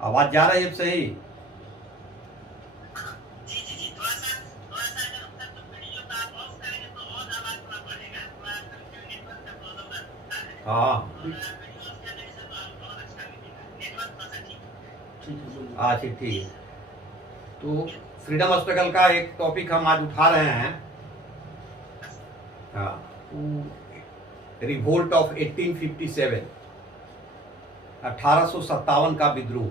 आवाज जा रही है सही? हाँ अच्छा ठीक है। तो फ्रीडम स्ट्रगल का एक टॉपिक हम आज उठा रहे हैं, रिवोल्ट ऑफ 1857, 1857 का विद्रोह।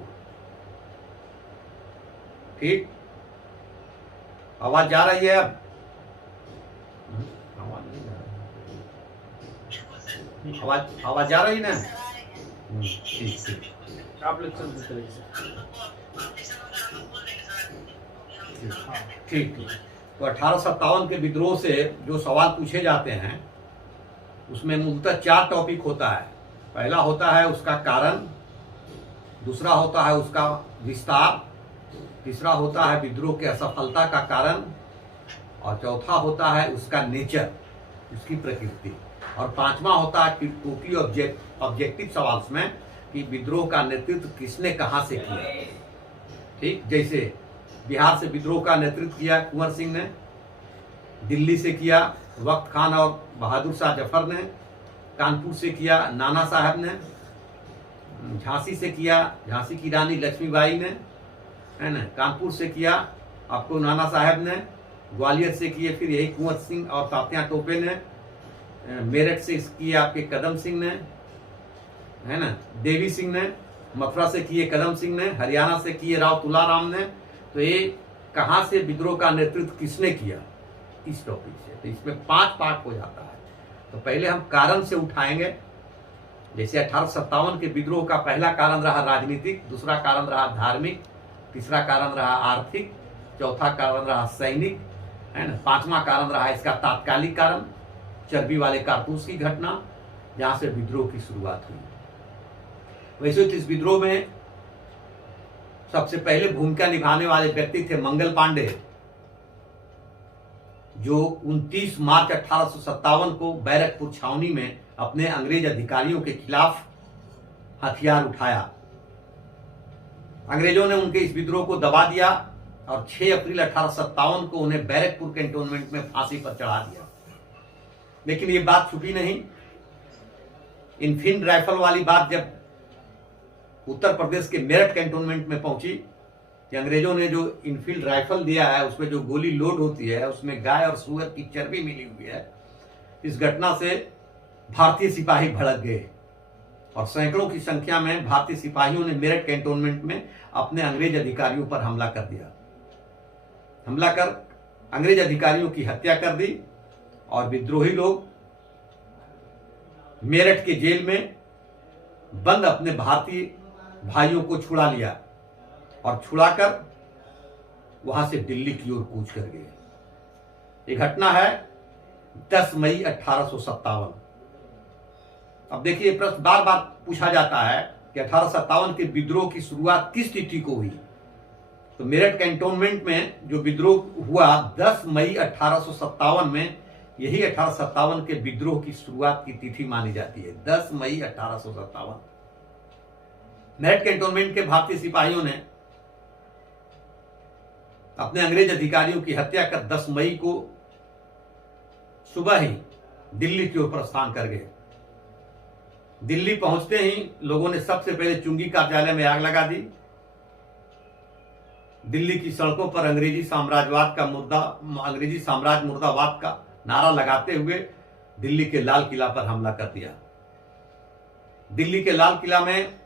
ठीक, आवाज जा रही है? अब आवाज नहीं जा रही, आवाज जा रही ना? ठीक ठीक, आप लोग चल दूसरे से। ठीक ठीक। तो 1857 के विद्रोह से जो सवाल पूछे जाते हैं उसमें मूलतः 4 टॉपिक होता है। पहला होता है उसका कारण, दूसरा होता है उसका विस्तार, तीसरा होता है विद्रोह के असफलता का कारण, और चौथा होता है उसका नेचर, उसकी प्रकृति, और पांचवा होता है कि टोटली ऑब्जेक्टिव सवाल में कि विद्रोह का नेतृत्व किसने कहां से किया। ठीक, जैसे बिहार से विद्रोह का नेतृत्व किया कुंवर सिंह ने, दिल्ली से किया वक्त खान और बहादुर शाह जफर ने, कानपुर से किया नाना साहब ने, झांसी से किया झांसी की रानी लक्ष्मीबाई ने, है ना, कानपुर से किया आपको नाना साहब ने, ग्वालियर से किए फिर यही कुंवर सिंह और तात्या टोपे ने, मेरठ से किए आपके कदम सिंह ने, है ना, देवी सिंह ने, मथुरा से किए कदम सिंह ने, हरियाणा से किए राव तुलाराम ने। तो ये कहां से विद्रोह का नेतृत्व किसने किया, इस टॉपिक से। तो इसमें 5 पार्ट हो जाता है। तो पहले हम कारण से उठाएंगे। जैसे 1857 के विद्रोह का पहला कारण रहा राजनीतिक, दूसरा कारण रहा धार्मिक, तीसरा कारण रहा आर्थिक, चौथा कारण रहा सैनिक, है ना, पांचवा कारण रहा इसका तात्कालिक कारण, चर्बी वाले कारतूस की घटना, जहां से विद्रोह की शुरुआत हुई। वैसे तो इस विद्रोह में सबसे पहले भूमिका निभाने वाले व्यक्ति थे मंगल पांडे, जो 29 मार्च 1857 को बैरकपुर छावनी में अपने अंग्रेज अधिकारियों के खिलाफ हथियार उठाया। अंग्रेजों ने उनके इस विद्रोह को दबा दिया और 6 अप्रैल 1857 को उन्हें बैरकपुर कैंटोनमेंट में फांसी पर चढ़ा दिया। लेकिन ये बात छुपी नहीं। इनफील्ड राइफल वाली बात जब उत्तर प्रदेश के मेरठ कैंटोनमेंट में पहुंची कि अंग्रेजों ने जो इनफील्ड राइफल दिया है उसमें जो गोली लोड होती है उसमें गाय और सूअर की चर्बी मिली हुई है, इस घटना से भारतीय सिपाही भड़क गए और सैकड़ों की संख्या में भारतीय सिपाहियों ने मेरठ कैंटोनमेंट में अपने अंग्रेज अधिकारियों पर हमला कर दिया। हमला कर अंग्रेज अधिकारियों की हत्या कर दी और विद्रोही लोग मेरठ के जेल में बंद अपने भारतीय भाइयों को छुड़ा लिया और छुड़ाकर वहां से दिल्ली की ओर कूच कर गए। ये घटना है 10 मई 1857। अब देखिए, प्रश्न बार बार पूछा जाता है कि 1857 के विद्रोह की शुरुआत किस तिथि को हुई। तो मेरठ कैंटोनमेंट में जो विद्रोह हुआ 10 मई 1857 में, यही 1857 के विद्रोह की शुरुआत की तिथि मानी जाती है। 10 मई 1857 मेरठ कैंटोनमेंट के भारतीय सिपाहियों ने अपने अंग्रेज अधिकारियों की हत्या कर 10 मई को सुबह ही दिल्ली की ओर प्रस्थान कर गए। दिल्ली पहुंचते ही लोगों ने सबसे पहले चुंगी कार्यालय में आग लगा दी। दिल्ली की सड़कों पर अंग्रेजी साम्राज्य मुर्दाबाद का नारा लगाते हुए दिल्ली के लाल किला पर हमला कर दिया। दिल्ली के लाल किला में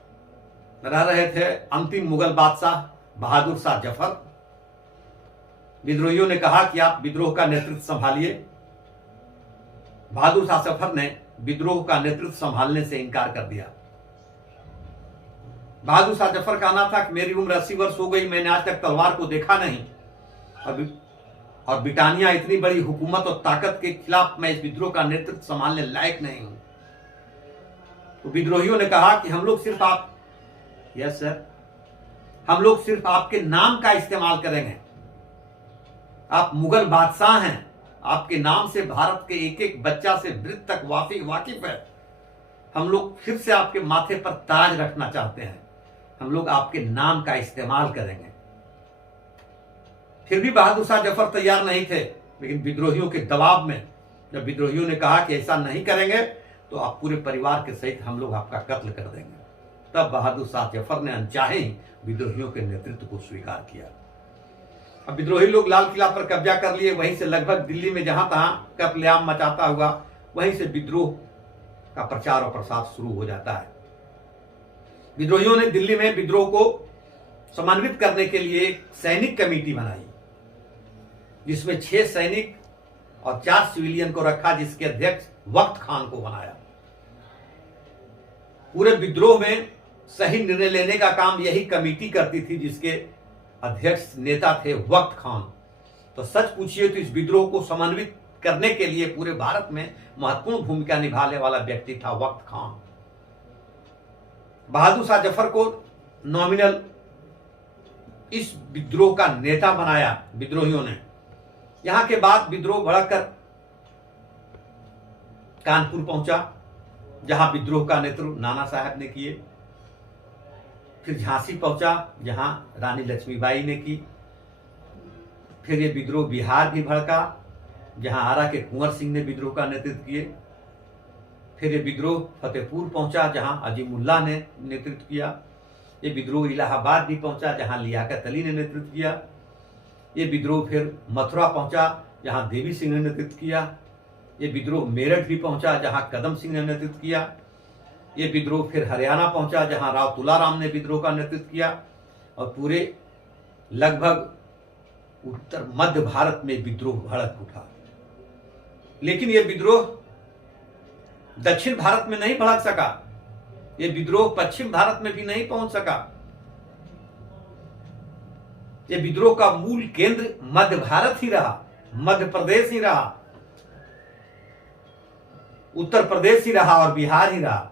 रह रहे थे अंतिम मुगल बादशाह बहादुर शाह जफर। विद्रोहियों ने कहा कि आप विद्रोह का नेतृत्व संभालिए। बहादुर शाह जफर ने विद्रोह का नेतृत्व संभालने से इनकार कर दिया। बहादुर शाह जफर का कहना था कि मेरी उम्र 80 वर्ष हो गई, मैंने आज तक तलवार को देखा नहीं, और ब्रिटानिया इतनी बड़ी हुकूमत और ताकत के खिलाफ मैं इस विद्रोह का नेतृत्व संभालने लायक नहीं हूं। तो विद्रोहियों ने कहा कि हम लोग सिर्फ यस सर, हम लोग सिर्फ आपके नाम का इस्तेमाल करेंगे। आप मुगल बादशाह हैं, आपके नाम से भारत के एक एक बच्चा से वृद्ध तक वाकिफ है। हम लोग फिर से आपके माथे पर ताज रखना चाहते हैं। हम लोग आपके नाम का इस्तेमाल करेंगे। फिर भी बहादुर शाह जफर तैयार नहीं थे, लेकिन विद्रोहियों के दबाव में जब विद्रोहियों ने कहा कि ऐसा नहीं करेंगे तो आप पूरे परिवार के सहित हम लोग आपका कत्ल कर देंगे, तब बहादुर शाह जफर ने अनचाहे ही विद्रोहियों के नेतृत्व को स्वीकार किया। अब विद्रोही लोग लाल किला पर कब्जा कर लिए, वहीं से लगभग दिल्ली में जहां तहां कत्लेआम मचाता हुआ वहीं से विद्रोह का प्रचार और प्रसार शुरू हो जाता है। विद्रोहियों ने दिल्ली में विद्रोह को समन्वित करने के लिए एक सैनिक कमेटी बनाई, जिसमें 6 सैनिक और 4 सिविलियन को रखा, जिसके अध्यक्ष वक्त खान को बनाया। पूरे विद्रोह में सही निर्णय लेने का काम यही कमेटी करती थी, जिसके अध्यक्ष नेता थे वक्त खान। तो सच पूछिए तो इस विद्रोह को समन्वित करने के लिए पूरे भारत में महत्वपूर्ण भूमिका निभाने वाला व्यक्ति था वक्त खान। बहादुर शाह जफर को नॉमिनल इस विद्रोह का नेता बनाया विद्रोहियों ने। यहां के बाद विद्रोह बढ़कर कानपुर पहुंचा, जहां विद्रोह का नेतृत्व नाना साहब ने किए। फिर झांसी पहुंचा, जहां रानी लक्ष्मीबाई ने की। फिर ये विद्रोह बिहार भी भड़का, जहां आरा के कुंवर सिंह ने विद्रोह का नेतृत्व किए। फिर ये विद्रोह फतेहपुर पहुंचा, जहां अजीमुल्लाह ने नेतृत्व किया। ये विद्रोह इलाहाबाद भी पहुंचा, जहां लियाकत अली ने नेतृत्व किया। ये विद्रोह फिर मथुरा पहुंचा, जहां देवी सिंह ने नेतृत्व किया। ये विद्रोह मेरठ भी पहुंचा, जहां कदम सिंह ने नेतृत्व किया। ये विद्रोह फिर हरियाणा पहुंचा, जहां राव तुलाराम ने विद्रोह का नेतृत्व किया। और पूरे लगभग उत्तर मध्य भारत में विद्रोह भड़क उठा। लेकिन यह विद्रोह दक्षिण भारत में नहीं भड़क सका, यह विद्रोह पश्चिम भारत में भी नहीं पहुंच सका। यह विद्रोह का मूल केंद्र मध्य भारत ही रहा, मध्य प्रदेश ही रहा, उत्तर प्रदेश ही रहा और बिहार ही रहा।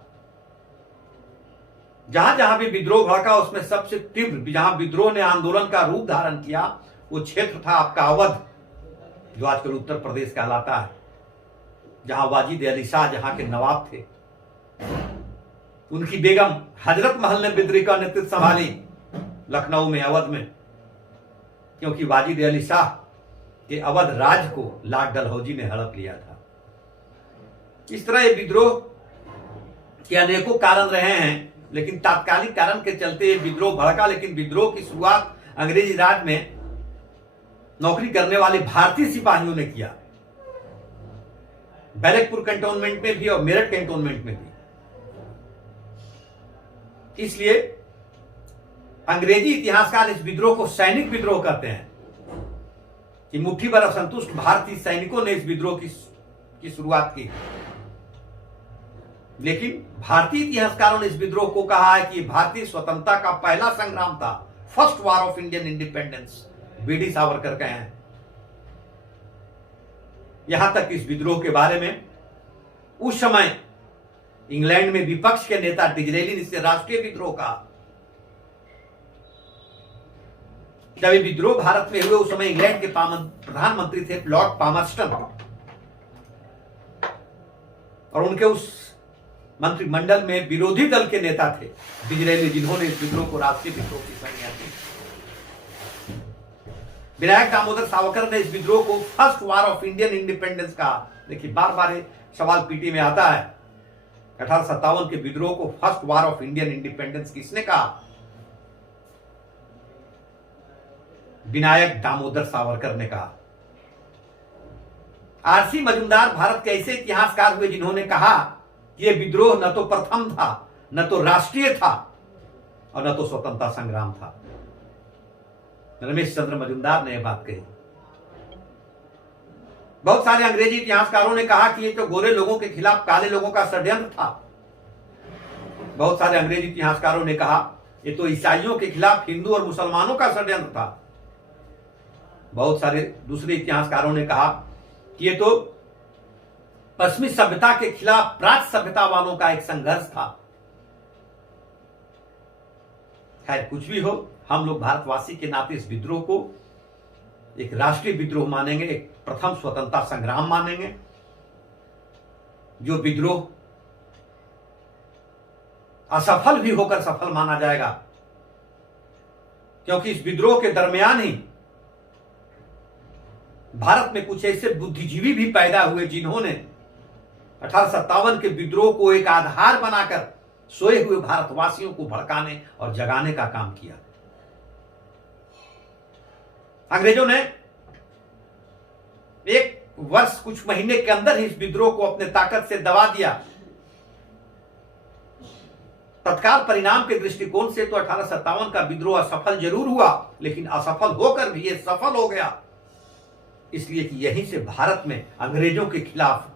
जहां जहां भी विद्रोह भड़का उसमें सबसे तीव्र जहां विद्रोह ने आंदोलन का रूप धारण किया वो क्षेत्र था आपका अवध, जो आजकल उत्तर प्रदेश कहलाता है, जहां वाजिद अली शाह जहां के नवाब थे। उनकी बेगम हजरत महल ने विद्रोह का नेतृत्व संभाली लखनऊ में, अवध में, क्योंकि वाजिद अली शाह के अवध राज को लाट डलहौजी ने हड़प लिया था। इस तरह ये विद्रोह के अनेकों कारण रहे हैं, लेकिन तात्कालिक कारण के चलते ये विद्रोह भड़का। लेकिन विद्रोह की शुरुआत अंग्रेजी राज में नौकरी करने वाले भारतीय सिपाहियों ने किया, बैरकपुर कैंटोनमेंट में भी और मेरठ कैंटोनमेंट में भी। इसलिए अंग्रेजी इतिहासकार इस विद्रोह को सैनिक विद्रोह कहते हैं कि मुट्ठी भर असंतुष्ट भारतीय सैनिकों ने इस विद्रोह की शुरुआत की। लेकिन भारतीय इतिहासकारों ने इस विद्रोह को कहा है कि भारतीय स्वतंत्रता का पहला संग्राम था, first war of Indian independence, B D Savarkar कहे हैं। यहां तक इस विद्रोह के बारे में उस समय इंग्लैंड में विपक्ष के नेता डिजरेली ने इसे राष्ट्रीय विद्रोह कहा। जब ये विद्रोह भारत में हुए उस समय इंग्लैंड के प्रधानमंत्री थे लॉर्ड पामर्स्टन, और उनके उस मंत्रिमंडल में विरोधी दल के नेता थे डिजरेली, जिन्होंने इस विद्रोह को राष्ट्रीय विद्रोह की संज्ञा दी। विनायक दामोदर सावरकर ने इस विद्रोह को first war of Indian independence कहा। देखिए बार बार ये सवाल पीटी में आता है, 1857 के विद्रोह को first war of Indian independence किसने कहा? विनायक दामोदर सावरकर ने कहा। आरसी मजूमदार भारत के ऐसे इतिहासकार हुए जिन्होंने कहा कि यह विद्रोह न तो प्रथम था, न तो राष्ट्रीय था, और न तो स्वतंत्रता संग्राम था। रमेश चंद्र मजूमदार ने यह बात कही। बहुत सारे अंग्रेजी इतिहासकारों ने कहा कि ये तो गोरे लोगों के खिलाफ काले लोगों का षड्यंत्र था। बहुत सारे अंग्रेजी इतिहासकारों ने कहा ये तो ईसाइयों के खिलाफ हिंदू और मुसलमानों का षड्यंत्र था। बहुत सारे दूसरे इतिहासकारों ने कहा कि ये तो पश्चिमी सभ्यता के खिलाफ प्राच्य सभ्यता वालों का एक संघर्ष था। खैर कुछ भी हो, हम लोग भारतवासी के नाते इस विद्रोह को एक राष्ट्रीय विद्रोह मानेंगे, एक प्रथम स्वतंत्रता संग्राम मानेंगे। जो विद्रोह असफल भी होकर सफल माना जाएगा, क्योंकि इस विद्रोह के दरमियान ही भारत में कुछ ऐसे बुद्धिजीवी भी पैदा हुए जिन्होंने 1857 के विद्रोह को एक आधार बनाकर सोए हुए भारतवासियों को भड़काने और जगाने का काम किया। अंग्रेजों ने एक वर्ष कुछ महीने के अंदर ही इस विद्रोह को अपने ताकत से दबा दिया। तत्काल परिणाम के दृष्टिकोण से तो 1857 का विद्रोह असफल जरूर हुआ, लेकिन असफल होकर भी ये सफल हो गया, इसलिए कि यहीं से भारत में अंग्रेजों के खिलाफ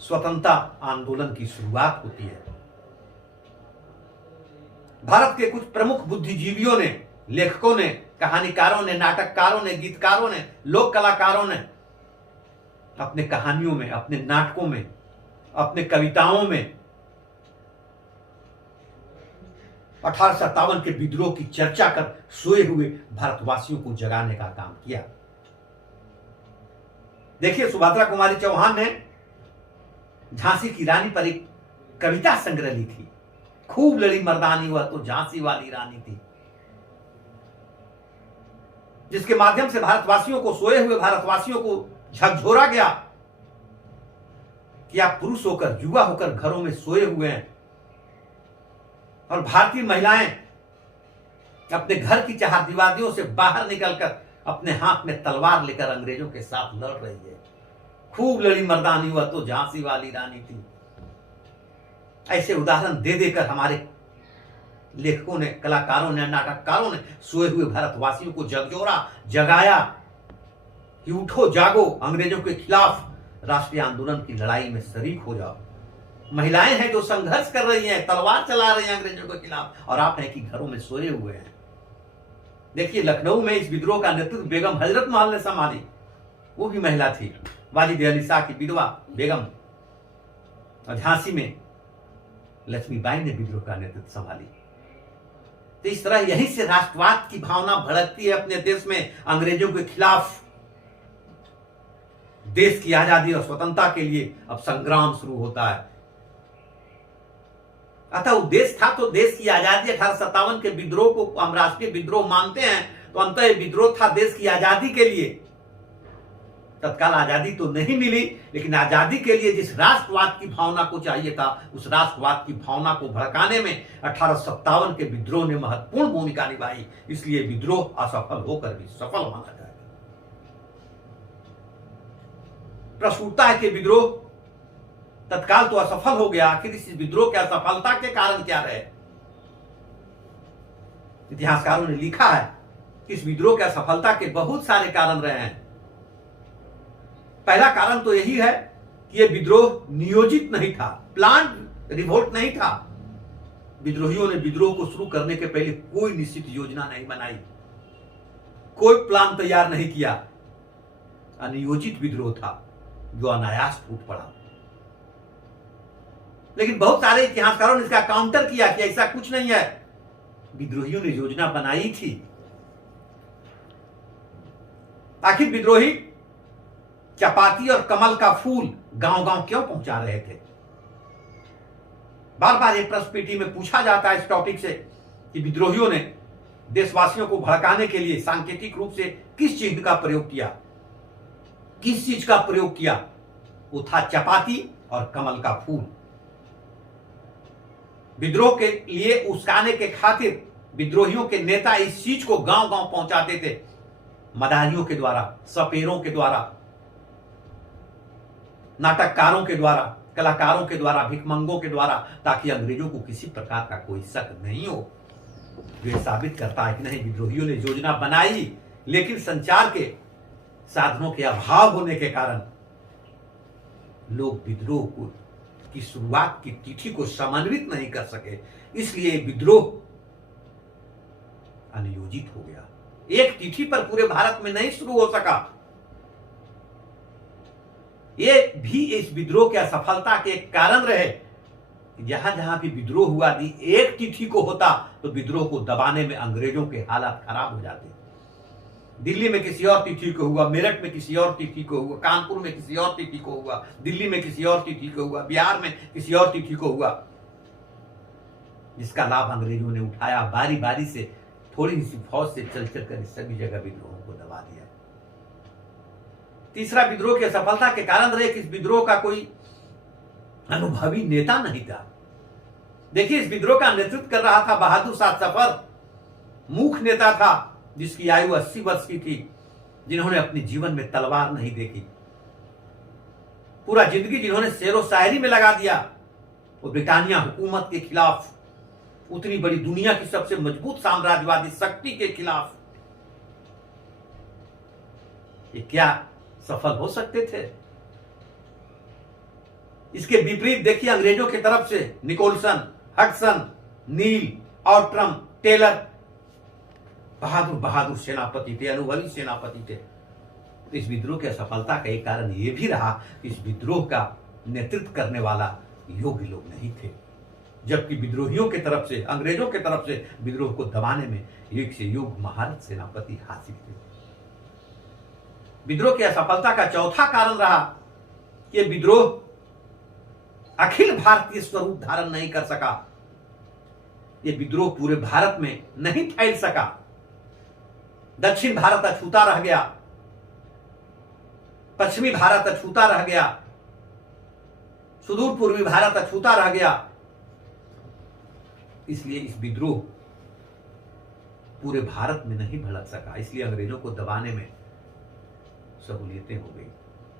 स्वतंत्रता आंदोलन की शुरुआत होती है। भारत के कुछ प्रमुख बुद्धिजीवियों ने, लेखकों ने, कहानीकारों ने, नाटककारों ने, गीतकारों ने, लोक कलाकारों ने अपने कहानियों में, अपने नाटकों में, अपने कविताओं में 1857 के विद्रोह की चर्चा कर सोए हुए भारतवासियों को जगाने का काम किया। देखिए, सुभद्रा कुमारी चौहान ने झांसी की रानी पर एक कविता संग्रह लिखी। खूब लड़ी मर्दानी वह तो झांसी वाली रानी थी, जिसके माध्यम से भारतवासियों को, सोए हुए भारतवासियों को झकझोरा गया कि आप पुरुष होकर, युवा होकर घरों में सोए हुए हैं और भारतीय महिलाएं अपने घर की चहारदीवारियों से बाहर निकलकर अपने हाथ में तलवार लेकर अंग्रेजों के साथ लड़ रही है। खूब लड़ी मर्दानी वह तो झांसी वाली रानी थी। ऐसे उदाहरण दे देकर हमारे लेखकों ने, कलाकारों ने, नाटककारों ने सोए हुए भारतवासियों को झकझोरा, जगाया कि उठो, जागो, अंग्रेजों के खिलाफ राष्ट्रीय आंदोलन की लड़ाई में शरीक हो जाओ। महिलाएं हैं जो संघर्ष कर रही हैं, तलवार चला रही हैं अंग्रेजों के खिलाफ, और आप हैं कि घरों में सोए हुए हैं। देखिए, लखनऊ में इस विद्रोह का नेतृत्व बेगम हजरत महल ने संभाली। वो भी महिला थी, वालिद अली शाह की विधवा बेगम। और झांसी में लक्ष्मीबाई ने विद्रोह का नेतृत्व संभाली। तो इस तरह यहीं से राष्ट्रवाद की भावना भड़कती है अपने देश में अंग्रेजों के खिलाफ। देश की आजादी और स्वतंत्रता के लिए अब संग्राम शुरू होता है। अतः उद्देश्य था तो देश की आजादी। 1857 के विद्रोह को हम राष्ट्रीय विद्रोह मानते हैं, तो अंततः यह विद्रोह था देश की आजादी के लिए। तत्काल आजादी तो नहीं मिली, लेकिन आजादी के लिए जिस राष्ट्रवाद की भावना को चाहिए था, उस राष्ट्रवाद की भावना को भड़काने में 1857 के विद्रोह ने महत्वपूर्ण भूमिका निभाई। इसलिए विद्रोह असफल होकर भी सफल माना जाएगा। प्रश्न उठता है कि विद्रोह तत्काल तो असफल हो गया, आखिर इस विद्रोह के असफलता के कारण क्या रहे? इतिहासकारों ने लिखा है कि इस विद्रोह के असफलता के बहुत सारे कारण रहे हैं। पहला कारण तो यही है कि यह विद्रोह नियोजित नहीं था, प्लान्ड रिवोल्ट नहीं था। विद्रोहियों ने विद्रोह को शुरू करने के पहले कोई निश्चित योजना नहीं बनाई, कोई प्लान तैयार नहीं किया। अनियोजित विद्रोह था जो अनायास फूट पड़ा। लेकिन बहुत सारे इतिहासकारों ने इसका काउंटर किया कि ऐसा कुछ नहीं है, विद्रोहियों ने योजना बनाई थी। आखिर विद्रोही चपाती और कमल का फूल गांव-गांव क्यों पहुंचा रहे थे? बार बार एक प्रश्न पेटी में पूछा जाता है इस टॉपिक से कि विद्रोहियों ने देशवासियों को भड़काने के लिए सांकेतिक रूप से किस चीज का प्रयोग किया, किस चीज का प्रयोग किया? वो था चपाती और कमल का फूल। विद्रोह के लिए उस्काने के खातिर विद्रोहियों के नेता इस चीज को गांव-गांव पहुंचाते थे, मदारियों के द्वारा, सपेरों के द्वारा, नाटककारों के द्वारा, कलाकारों के द्वारा, भिखमंगों के द्वारा, ताकि अंग्रेजों को किसी प्रकार का कोई शक नहीं हो। जो साबित करता है कि नहीं, विद्रोहियों ने योजना बनाई, लेकिन संचार के साधनों के अभाव होने के कारण लोग विद्रोह को की शुरुआत की तिथि को समन्वित नहीं कर सके। इसलिए विद्रोह अनियोजित हो गया, एक तिथि पर पूरे भारत में नहीं शुरू हो सका। ये भी इस विद्रोह की असफलता के कारण रहे। जहां जहां भी विद्रोह हुआ, एक तिथि को होता तो विद्रोह को दबाने में अंग्रेजों के हालात खराब हो जाते। दिल्ली में किसी और तिथि को हुआ, मेरठ में किसी और तिथि को हुआ, कानपुर में किसी और तिथि को हुआ, दिल्ली में किसी और तिथि को हुआ, बिहार में किसी और तिथि को हुआ। जिसका लाभ अंग्रेजों ने उठाया, बारी बारी से थोड़ी सी फौज से चल कर इस सभी जगह विद्रोहों को दबा दिया। तीसरा, विद्रोह की असफलता के कारण रहे कि इस विद्रोह का कोई अनुभवी नेता नहीं था। देखिए, इस विद्रोह का नेतृत्व कर रहा था बहादुर शाह जफर, मूख नेता था जिसकी आयु 80 वर्ष की थी, जिन्होंने अपने जीवन में तलवार नहीं देखी, पूरा जिंदगी जिन्होंने शेरो शायरी में लगा दिया, वो ब्रिटानिया हुकूमत के खिलाफ, उतनी बड़ी दुनिया की सबसे मजबूत साम्राज्यवादी शक्ति के खिलाफ, ये क्या सफल हो सकते थे? इसके विपरीत देखिए, अंग्रेजों की तरफ से निकोलसन, हडसन, नील, ऑट्रम, टेलर बहादुर बहादुर सेनापति थे, अनुभवी सेनापति थे। तो इस विद्रोह की असफलता का एक कारण यह भी रहा कि इस विद्रोह का नेतृत्व करने वाला योग्य लोग नहीं थे, जबकि विद्रोहियों की तरफ से, अंग्रेजों की तरफ से विद्रोह को दबाने में एक से योग्य महारत सेनापति हासिल थे। विद्रोह की असफलता का चौथा कारण रहा कि विद्रोह अखिल भारतीय स्वरूप धारण नहीं कर सका। यह विद्रोह पूरे भारत में नहीं फैल सका। दक्षिण भारत अछूता रह गया, पश्चिमी भारत अछूता रह गया, सुदूर पूर्वी भारत अछूता रह गया। इसलिए इस विद्रोह पूरे भारत में नहीं भड़क सका। इसलिए अंग्रेजों को दबाने में सहूलियतें हो गई।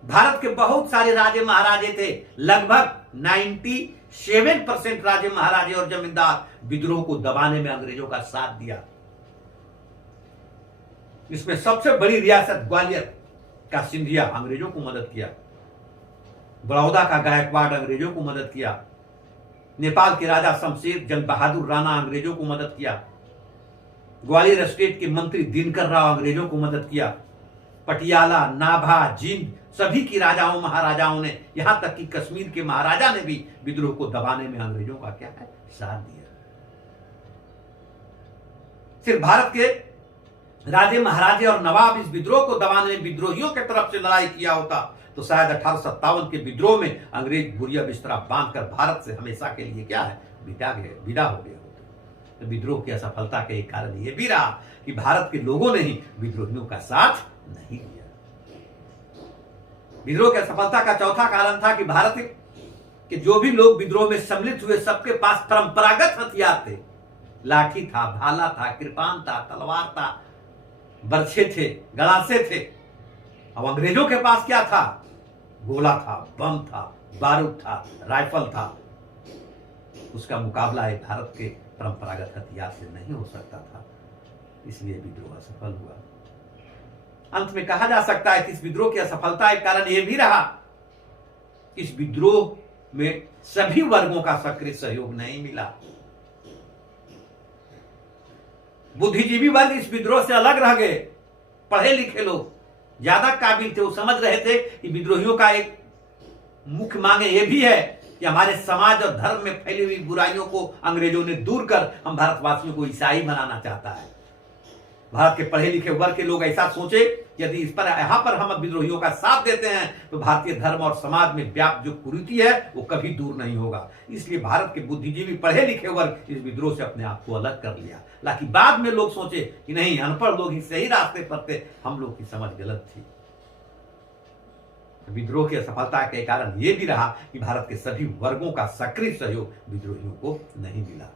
भारत के बहुत सारे राजे महाराजे थे, लगभग 97% राजे महाराजे और जमींदार विद्रोह को दबाने में अंग्रेजों का साथ दिया। इसमें सबसे बड़ी रियासत ग्वालियर का सिंधिया अंग्रेजों को मदद किया, बड़ौदा का गायकवाड़ अंग्रेजों को मदद किया, नेपाल के राजा शमशेर जंग बहादुर राणा अंग्रेजों को मदद किया, ग्वालियर स्टेट के मंत्री दिनकर राव अंग्रेजों को मदद किया, पटियाला, नाभा, जींद सभी की राजाओं महाराजाओं ने, यहां तक कि कश्मीर के महाराजा ने भी विद्रोह को दबाने में अंग्रेजों का क्या है, साथ दिया। सिर्फ भारत के राजे महाराजे और नवाब इस विद्रोह को दबाने में विद्रोहियों की तरफ से लड़ाई किया होता तो शायद 1857 के विद्रोह में अंग्रेज बुरिया बिस्तरा बांधकर भारत से हमेशा के लिए क्या है, विदा हो गए होते। तो विद्रोह की असफलता के एक कारण यह भी रहा कि भारत के लोगों ने ही विद्रोहियों का साथ नहीं दिया। विद्रोह की असफलता का चौथा कारण था कि भारत के जो भी लोग विद्रोह में सम्मिलित हुए, सबके पास परंपरागत हथियार थे। लाठी था, भाला था, कृपान था, तलवार था, बर्छे थे, गड़ासे थे। अब अंग्रेजों के पास क्या था? गोला था, बम था, बारूद था, राइफल था। उसका मुकाबला एक भारत के परंपरागत हथियार से नहीं हो सकता था। इसलिए विद्रोह असफल हुआ। अंत में कहा जा सकता है कि इस विद्रोह की असफलता एक कारण यह भी रहा, इस विद्रोह में सभी वर्गों का सक्रिय सहयोग नहीं मिला। बुद्धिजीवी वर्ग इस विद्रोह से अलग रह गए। पढ़े लिखे लोग ज्यादा काबिल थे, वो समझ रहे थे कि विद्रोहियों का एक मुख्य मांग यह भी है कि हमारे समाज और धर्म में फैली हुई बुराइयों को अंग्रेजों ने दूर कर हम भारतवासियों को ईसाई बनाना चाहता है। भारत के पढ़े लिखे वर्ग के लोग ऐसा सोचे, यदि इस पर यहां पर हम विद्रोहियों का साथ देते हैं तो भारतीय धर्म और समाज में व्याप्त जो कुरीति है वो कभी दूर नहीं होगा। इसलिए भारत के बुद्धिजीवी पढ़े लिखे वर्ग इस विद्रोह से अपने आप को अलग कर लिया। हालांकि बाद में लोग सोचे कि नहीं, अनपढ़ लोग ही सही रास्ते पर थे, हम लोग की समझ गलत थी। विद्रोह की असफलता के कारण यह भी रहा कि भारत के सभी वर्गों का सक्रिय सहयोग विद्रोहियों को नहीं मिला।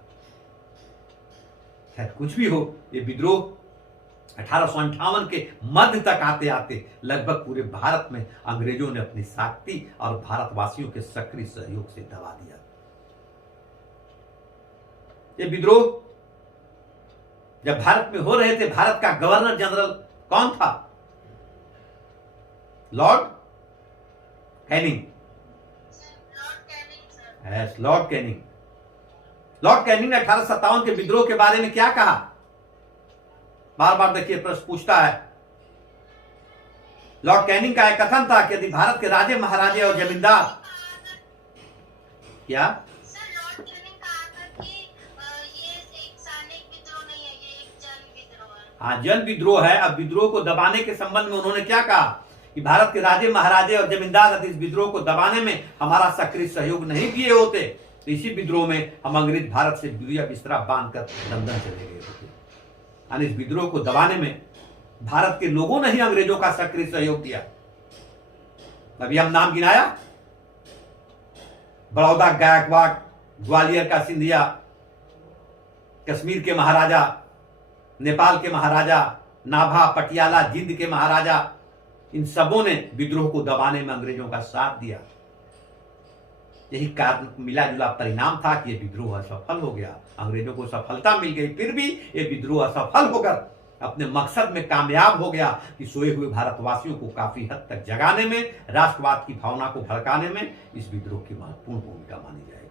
खैर कुछ भी हो, ये विद्रोह 1858 के मध्य तक आते आते लगभग पूरे भारत में अंग्रेजों ने अपनी शक्ति और भारतवासियों के सक्रिय सहयोग से दबा दिया। ये विद्रोह जब भारत में हो रहे थे, भारत का गवर्नर जनरल कौन था? Lord Canning. Lord Canning. Lord Canning ने 1857 के विद्रोह के बारे में क्या कहा? बार बार देखिए प्रश्न पूछता है। लॉर्ड कैनिंग का एक कथन था कि यदि भारत के राजे महाराजे और जमींदार क्या लॉर्ड कैनिंग कहा था कि ये एक सैनिक विद्रोह नहीं है, ये एक जन विद्रोह है। हाँ, जन विद्रोह है। अब विद्रोह को दबाने के संबंध में उन्होंने क्या कहा कि भारत के राजे महाराजे और जमींदार यदि इस विद्रोह को दबाने में हमारा सक्रिय सहयोग नहीं किए होते तो इसी विद्रोह में हम अंग्रेज भारत से बिया बिस्तरा बांध कर लंदन चले गए थे। यानी इस विद्रोह को दबाने में भारत के लोगों ने ही अंग्रेजों का सक्रिय सहयोग दिया। अभी हम नाम गिनाया, बड़ौदा गायकवाड़, ग्वालियर का सिंधिया, कश्मीर के महाराजा, नेपाल के महाराजा, नाभा, पटियाला, जिंद के महाराजा, इन सबों ने विद्रोह को दबाने में अंग्रेजों का साथ दिया। यही कारण मिला जुला परिणाम था कि यह विद्रोह असफल हो गया। अंग्रेजों को सफलता मिल गई, फिर भी यह विद्रोह असफल होकर अपने मकसद में कामयाब हो गया कि सोए हुए भारतवासियों को काफी हद तक जगाने में, राष्ट्रवाद की भावना को भड़काने में इस विद्रोह की महत्वपूर्ण भूमिका मानी जाएगी।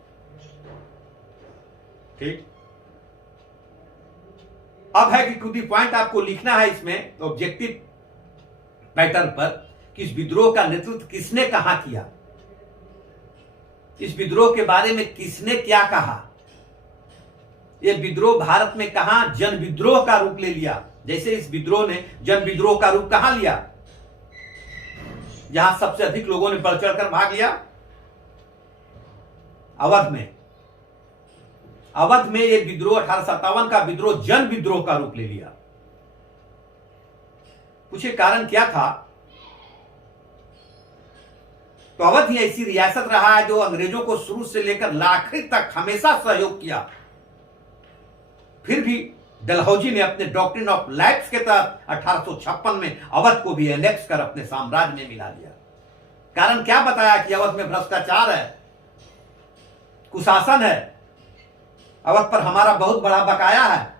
ठीक, अब है कि टू द पॉइंट आपको लिखना है इसमें ऑब्जेक्टिव पैटर्न पर कि इस विद्रोह का नेतृत्व किसने कहां किया, इस विद्रोह के बारे में किसने क्या कहा, यह विद्रोह भारत में कहां जन विद्रोह का रूप ले लिया। जैसे इस विद्रोह ने जन विद्रोह का रूप कहां लिया, जहां सबसे अधिक लोगों ने बढ़ चढ़कर भाग लिया, अवध में। अवध में यह विद्रोह 1857 का विद्रोह जन विद्रोह का रूप ले लिया। पूछे कारण क्या था? तो अवध ही ऐसी रियासत रहा है जो अंग्रेजों को शुरू से लेकर आखिरी तक हमेशा सहयोग किया। फिर भी डलहौजी ने अपने डॉक्ट्रिन ऑफ लैप्स के तहत 1856 में अवध को भी एनेक्स कर अपने साम्राज्य में मिला दिया। कारण क्या बताया कि अवध में भ्रष्टाचार है, कुशासन है, अवध पर हमारा बहुत बड़ा बकाया है,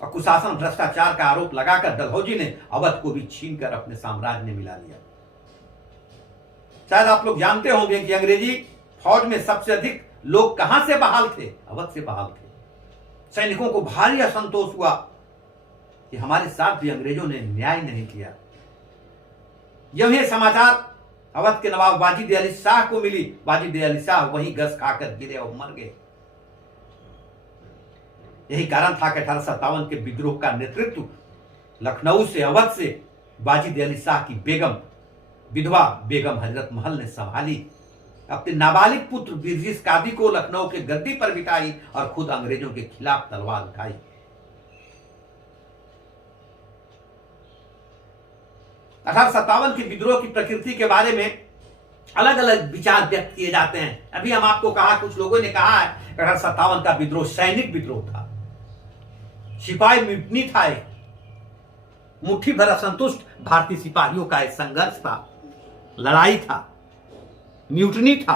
और कुशासन भ्रष्टाचार का आरोप लगाकर डलहौजी ने अवध को भी छीनकर अपने साम्राज्य में मिला लिया। शायद आप लोग जानते होंगे कि अंग्रेजी फौज में सबसे अधिक लोग कहां से बहाल थे? अवध से बहाल थे। सैनिकों को भारी असंतोष हुआ कि हमारे साथ भी अंग्रेजों ने न्याय नहीं किया। जब यह समाचार अवध के नवाब वाजिद अली शाह को मिली, वाजिद अली शाह वहीं गस खाकर गिरे और मर गए। यही कारण था कि 1857 के विद्रोह का नेतृत्व लखनऊ से, अवध से वाजिद अली शाह की बेगम, विधवा बेगम हजरत महल ने संभाली। अपने नाबालिग पुत्र बिरजिस कादी को लखनऊ के गद्दी पर बिठाई और खुद अंग्रेजों के खिलाफ तलवार उठाई। के विद्रोह की प्रकृति के बारे में अलग अलग विचार व्यक्त किए जाते हैं। अभी हम आपको कहा, कुछ लोगों ने कहा है 1857 का विद्रोह सैनिक विद्रोह था, सिपाही म्यूटनी था, एक मुट्ठी भर असंतुष्ट भारतीय सिपाहियों का एक संघर्ष था, लड़ाई था, म्यूटनी था।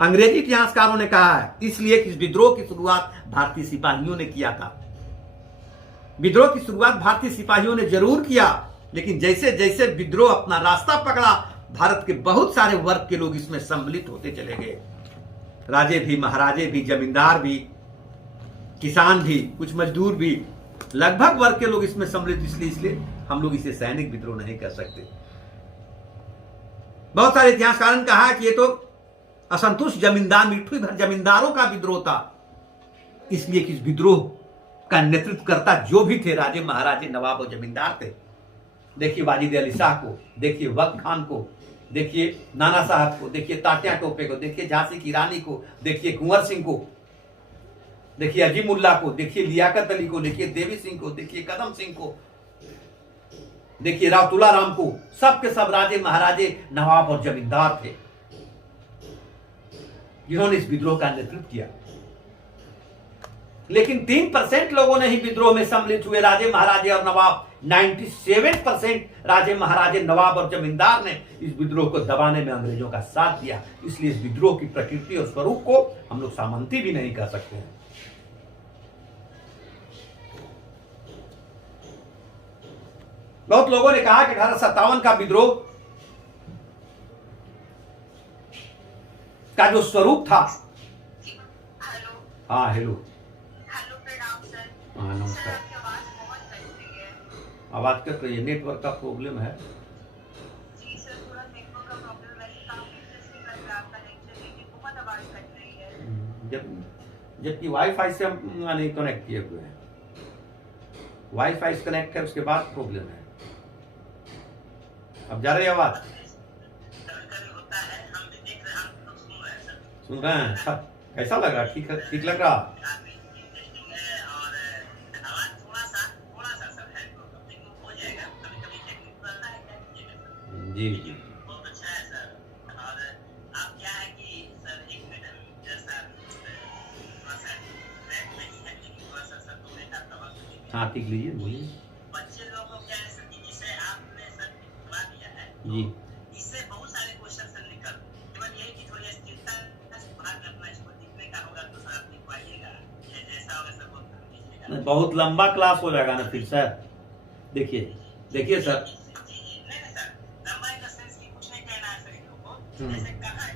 अंग्रेजी इतिहासकारों ने कहा है इसलिए कि इस विद्रोह की शुरुआत भारतीय सिपाहियों ने किया था। विद्रोह की शुरुआत भारतीय सिपाहियों ने जरूर किया, लेकिन जैसे जैसे विद्रोह अपना रास्ता पकड़ा, भारत के बहुत सारे वर्ग के लोग इसमें सम्मिलित होते चले गए। राजे भी, महाराजे भी, जमींदार भी, किसान भी, कुछ मजदूर भी, लगभग वर्ग के लोग इसमें सम्मिलित। इसलिए हम लोग इसे सैनिक विद्रोह नहीं कर सकते। बहुत सारे इतिहासकारों ने कहा कि ये तो असंतुष्ट जमींदार, मिट्टी भर जमींदारों का विद्रोह था, इसलिए कि इस विद्रोह का नेतृत्व करता जो भी थे, राजे, महाराजे, नवाब और जमींदार थे। देखिए वाजिद अली शाह को, देखिए वक्त खान को, देखिए नाना साहब को, देखिए तात्या टोपे को, देखिए झांसी की रानी को, देखिए कुंवर सिंह को, देखिए अजीमुल्ला को, देखिए लियाकत अली को, देखिए देवी सिंह को, देखिए कदम सिंह को, देखिए राव तुलाराम को। सब के सब राजे, महाराजे, नवाब और जमींदार थे जिन्होंने इस विद्रोह का नेतृत्व किया। लेकिन 3% लोगों ने ही विद्रोह में सम्मिलित हुए, राजे, महाराजे और नवाब। 97% राजे, महाराजे, नवाब और जमींदार ने इस विद्रोह को दबाने में अंग्रेजों का साथ दिया। इसलिए इस विद्रोह की प्रकृति और स्वरूप को हम लोग सामंती भी नहीं कह सकते हैं। बहुत लोगों ने कहा कि 1857 का विद्रोह का जो स्वरूप था। हेलो। हाँ हेलो। हेलो, प्रणाम सर। हाँ सर, नमस्कार। आपकी आवाज बहुत कट रही है। आवाज कट रही है, नेटवर्क का प्रॉब्लम है। जी सर, थोड़ा नेटवर्क का प्रॉब्लम, वैसे काफी इंटरेस्टिंग लग रहा है आपका लेक्चर, लेकिन बहुत आवाज कट रही है। जबकि वाईफाई से हम नहीं कनेक्ट किए हुए हैं, वाईफाई से कनेक्ट है, उसके बाद प्रॉब्लम है। अब जा रही है आवाज? कभी कभी होता है, हम भी देख रहे हैं, हम लोग सुन रहे हैं सर। सुन रहे हैं? अच्छा, कैसा लग रहा? ठीक है, ठीक लग रहा? काफी इंटरेस्टिंग है और आवाज थोड़ा सा सर है तो लेकिन हो जाएगा। कभी-कभी टेक्निक रहता है, क्या कीजिएगा सर। जी जी। बहुत अच्छा है सर। और अब क्या है कि सर 1 मिनट जैसा थोड़ा-सा ट्रैक नहीं है, लेकिन थोड़ा-सा सर 2 मिनट आपका वक्त लीजिए। हाँ, ठीक लीजिए, बोलिए। बच्चे लोगों को क्या है सर कि जिसे आपने सर दिखवा दिया है, जी। इससे बहुत सारे क्वेश्चन सर निकल, केवल यही कि थोड़ी स्थिरता से बाहर करना, इसको दिखने का होगा तो सर आप दिखवाइएगा। जैसा होगा सर वो कर दीजिएगा। बहुत लंबा क्लास हो जाएगा ना फिर सर। देखिए सर, नहीं सर, लंबा इन द सेंस कि कुछ नहीं कहना है सर इन लोगों को। हम्म। जैसे कहाँ सर,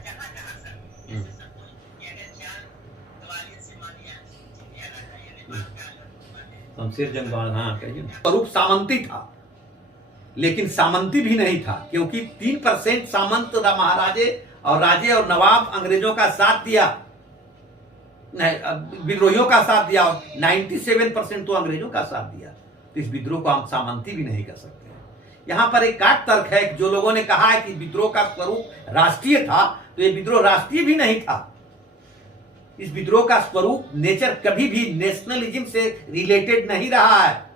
हम्म। जैसे सर कोई यानी 4 ग्वालियर से मान लिया इंडिया का है, यानी नेपाल का है। शमशेर जंग बहादुर, हाँ कहिए। स्वरूप सामंती था, लेकिन सामंती भी नहीं था, क्योंकि 3% सामंत महाराजे और राजे और नवाब अंग्रेजों का साथ दिया, विद्रोहियों का साथ दिया, और 97% तो अंग्रेजों का साथ दिया। तो इस विद्रोह को हम सामंती भी नहीं कर सकते। यहां पर एक काट तर्क है, जो लोगों ने कहा है कि विद्रोह का स्वरूप राष्ट्रीय था, तो ये विद्रोह राष्ट्रीय भी नहीं था। इस विद्रोह का स्वरूप, नेचर कभी भी नेशनलिज्म से रिलेटेड नहीं रहा है।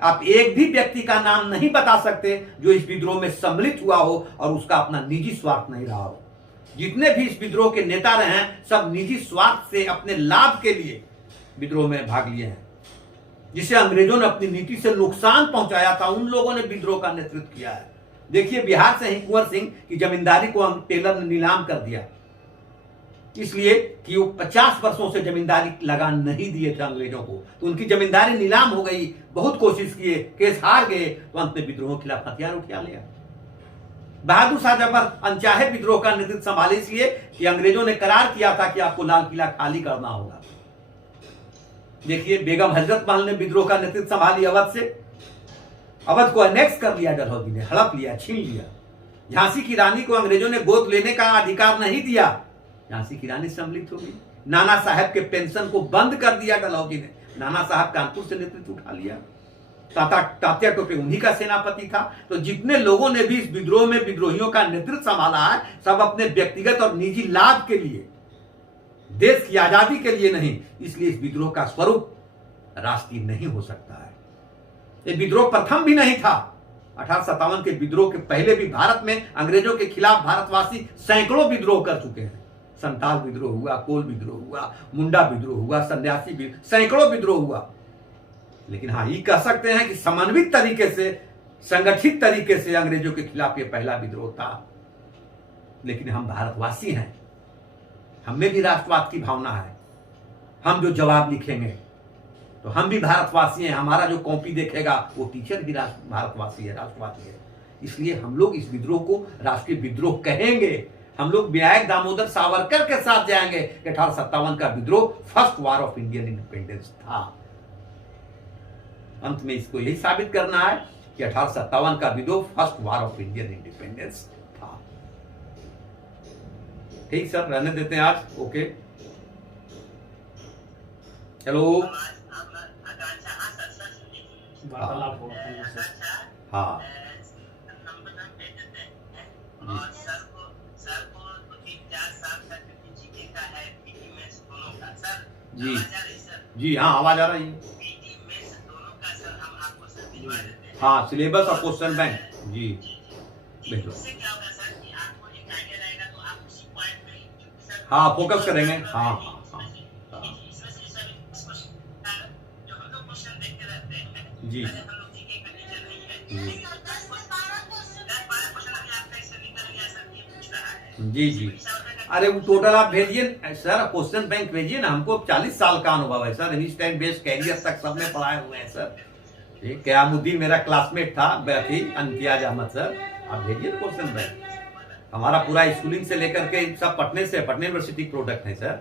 आप एक भी व्यक्ति का नाम नहीं बता सकते जो इस विद्रोह में सम्मिलित हुआ हो और उसका अपना निजी स्वार्थ नहीं रहा हो। जितने भी इस विद्रोह के नेता रहे हैं, सब निजी स्वार्थ से अपने लाभ के लिए विद्रोह में भाग लिए हैं। जिसे अंग्रेजों ने अपनी नीति से नुकसान पहुंचाया था, उन लोगों ने विद्रोह का नेतृत्व किया है। देखिए, बिहार से ही कुंवर सिंह की जमींदारी को टेलर ने नीलाम कर दिया, इसलिए कि वो 50 वर्षों से जमींदारी लगान नहीं दिए थे अंग्रेजों को, तो उनकी जमींदारी नीलाम हो गई। बहुत कोशिश किए, केस हार गए, तो अंत में विद्रोह के खिलाफ हथियार उठा लिया। बहादुर शाह जफर अनचाहे विद्रोह का नेतृत्व संभाले, इसलिए कि अंग्रेजों ने करार किया था कि आपको लाल किला खाली करना होगा। देखिए, बेगम हजरत महल ने विद्रोह का नेतृत्व संभाली अवध से। अवध को अनेक्स कर लिया डलहौजी ने, हड़प लिया, छीन लिया। झांसी की रानी को अंग्रेजों ने गोद लेने का अधिकार नहीं दिया, झांसी की रानी सम्मिलित हो गई। नाना साहब के पेंशन को बंद कर दिया डलहौजी ने, नाना साहब कानपुर से नेतृत्व उठा लिया। तात्या टोपे उन्हीं का सेनापति था। तो जितने लोगों ने भी इस विद्रोह में विद्रोहियों का नेतृत्व संभाला है, सब अपने व्यक्तिगत और निजी लाभ के लिए, देश की आजादी के लिए नहीं। इसलिए इस विद्रोह का स्वरूप राष्ट्रीय नहीं हो सकता है। ये विद्रोह प्रथम भी नहीं था। 1857 के विद्रोह के पहले भी भारत में अंग्रेजों के खिलाफ भारतवासी सैकड़ों विद्रोह कर चुके हैं। संताल विद्रोह हुआ, कोल विद्रोह हुआ, मुंडा विद्रोह हुआ, सन्यासी विद्रोह, सैकड़ों विद्रोह हुआ। लेकिन हाँ, ये कह सकते हैं कि समन्वित तरीके से, संगठित तरीके से अंग्रेजों के खिलाफ ये पहला विद्रोह था। लेकिन हम भारतवासी हैं, हमें भी राष्ट्रवाद की भावना है। हम जो जवाब लिखेंगे तो हम भी भारतवासी हैं। हमारा जो कॉपी देखेगा वो टीचर भी भारतवासी है, राष्ट्रवादी है। इसलिए हम लोग इस विद्रोह को राष्ट्रीय विद्रोह कहेंगे। हम लोग विनायक दामोदर सावरकर के साथ जाएंगे कि 1857 का विद्रोह first war of Indian independence था। अंत में इसको यही साबित करना है कि 1857 का विद्रोह first war of Indian independence था। ठीक सर, रहने देते हैं आज। Okay, hello. हाँ, जी जी, हाँ आवाज आ रही है। हाँ, सिलेबस और क्वेश्चन बैंक, जी देखो। हाँ, फोकस करेंगे। हाँ हाँ हाँ, जी जी जी। अरे वो टोटल आप भेजिए सर, क्वेश्चन बैंक भेजिए ना। हमको 40 साल का अनुभव है सर, इंस्टेंट बेस्ड कैरियर तक सब में पढ़ाए हुए हैं सर। कयामुद्दीन मेरा क्लासमेट था, इम्तियाज अहमद सर। आप भेजिए क्वेश्चन बैंक। हमारा पूरा स्कूलिंग से लेकर के सब पटना यूनिवर्सिटी प्रोडक्ट है सर।